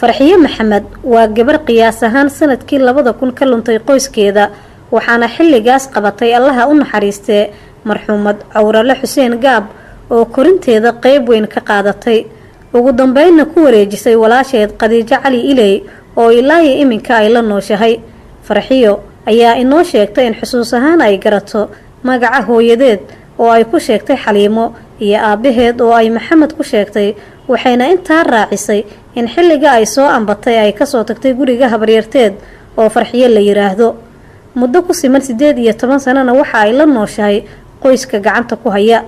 farxiyo maxamed waa gabar qiyaas ahaan sanadkii 2000 ka luntay qoyskeeda waxaana xilligaas qabatay allaha u naxariistee marxuumad Cawrale Xuseen Gaab oo korinteeda qayb weyn ka qaadatay ugu dambeynna ku wareejisay walaasheed Khadiija Cali Ilay oo ilaa iminka ay la nooshahay. Farxiyo ayaa inoo sheegtay in xusuus ahaan ay garato magaca hooyadeed oo ay ku sheegtay Xaliimo iyo aabaheed oo ay Maxamed ku sheegtay waxayna intaa raacisay in xilliga ay soo ambatay ay ka soo tagtay guriga habaryarteed oo Farxiyo la yiraahdo muddo ku siman 18 sanana waxa ay la nooshahay qoyska gacanta ku haya.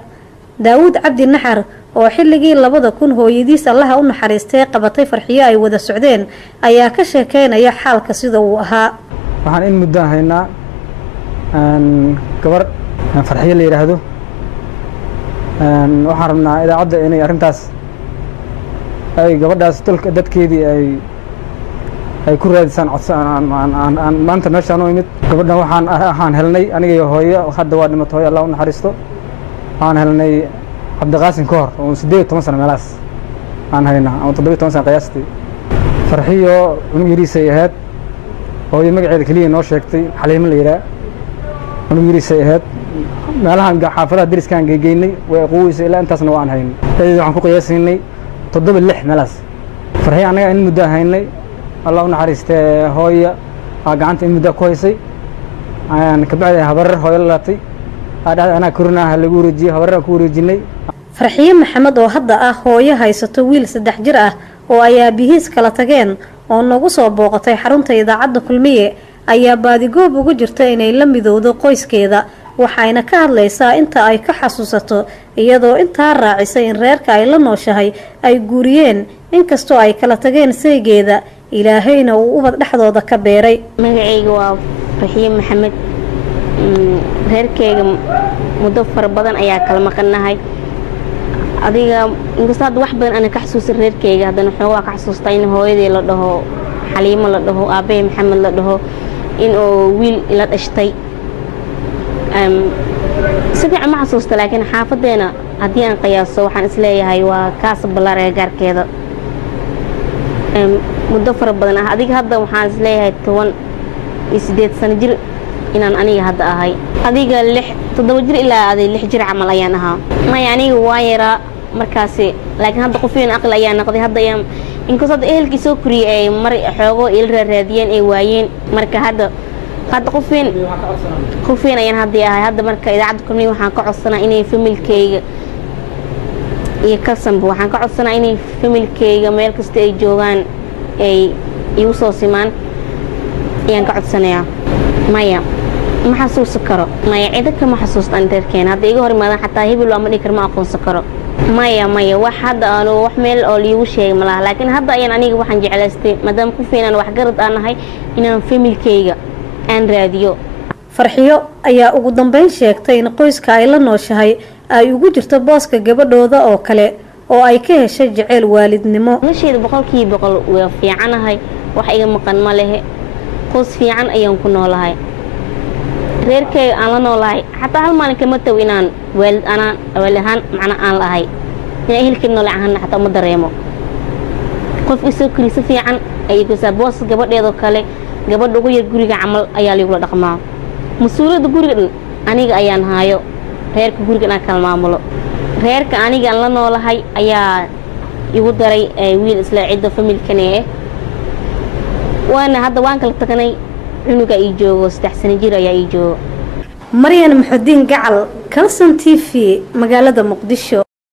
Daawud Cabdi Naxar oo xilligii 2000 hooyadiis allaha u naxariistay qabatay Farxiyo ay wada socdeen ayaa ka sheekeynaya xaalka sida uu ahaa. waxaan in muddo haynaa gabar Farxiyo la yiraahdo waxaan rabnaa idaacadda inay arintaas ay gabadhaas dalka dadkeedii ay ku raadisaan codsan aan maanta meeshaan u imid gabadhan waxaan helnay aniga iyo hooyo hadda waa dhimatay hooyo Allah u naxariisto waxaan helnay Cabdiqaasim Koor oo 18 sano meelaas aan haynaa oo 17 sano qiyaastii Farxiyo cunug yariisay ahayd hooyo magaceeda kaliya noo sheegtay Xaliimo la yiraahdo cunug yariisay ahayd meelahan xaafadaha deriskaan geeynay way quuysay ilaa intaasna waan haynay waxaan ku qiyaasinay 7-6 meelaas Farxiyo anaga in muddo haynay Allah u naxariistee hooyo gacanta in muddo ku haysay aan ka bacday habar hooyo la laatay ana kornaha lagu wareejiyay habar ku wareejinay. Farxiyo Maxamed oo hadda ah hooyo haysato wiil 3 jir ah oo ay aabihiis kala tageen oo nagu soo booqatay xarunta idaacadda Kulmiye ayaa baadigoob ugu jirta inay la midowdo qoyskeeda waxayna ka hadlaysaa inta ay ka xasuusato iyadoo intaa raacisay in reerka ay la nooshahay ay guuriyeen inkastoo ay kala tageen saygeeda ilaahayna uu ubad dhaxdooda ka beeray. magacayga waa Farxiyo Maxamed reerkeyga muddo far badan ayaa kala maqanahay adiga inkastoo wax badan ana ka xasuusin reerkeyga hadana xoogaa ka xasuustay in hooyadii la dhaho Xaliimo la dhaho aabe Maxamed la dhaho in oo wiil ila dhashtay si fiican ma xasuusta laakiin xaafadeena haddii aan qiyaaso waxaan isleeyahay waa kaas balaar gaarkeeda muddo far badan ah adiga hadda waxaan isleeyahay 18 sano jir inaan aniga hadda ahay adiga 7 jir ilaa 6 jir camal ayaan ahaa ma aniga waa yaraa markaasi laakiin hadda qofeen aqal ayaan noqday hadda ayaan inkastoo ehelkii soo kuriyay mar xoogo il raadiyeen ay waayeen marka hadda qofeen ayaan hadda ahay hadda marka idaacadda Kulmiye waxaan ka codsanaa inay familkeyga iyo kasanba waxaan ka codsanaa inay familkeyga meel kasta ay joogaan ay igu soo simaan ayaan ka codsanayaa maya ma xasuusto karo maya cid kama xasuustaan reerkeen hadda iga hor imaadaan xataa hebel ama dhikar ma aqoonsan karo maya wax hadda aan wax meel oo liigu sheegay malaha laakiin hadda ayaan aniga waxaan jeclaystay maadaama ku fiinaan wax garad aan ahay inaan familkeyga aan raadiyo. Farxiyo ayaa ugu dambeyn sheegtay in qoyska ay la nooshahay ay ugu jirto booska gabadhooda oo kale oo ay ka heshay jacayl waalidnimo. nolosheeda 100% way fiicanahay wax iga maqan ma lehe qoys fiican ayaan ku noolahay reerkay aan la noolahay xataa hal maalin kama taw inaan waalidaan macna aan lahay in ehelkii noolahan xataa ma dareemo qof isoo kaliisa fiican ay ku saboos gabadheedo kale gabadh ugu yar guriga camal ayaa lagu dhaqmaa mas'uuliyadda guriga aniga ayaan haayo reerka guriga aan kala maamulo reerka aniga aan la noolahay ayaa igu daray wiil isla cid familkane waana hadda waan kala tagnay cunuga ii joogo 3 sano jir ayaa ii joogo. Maryan Maxudiin Gacal, Kalson TV, magaalada Muqdisho.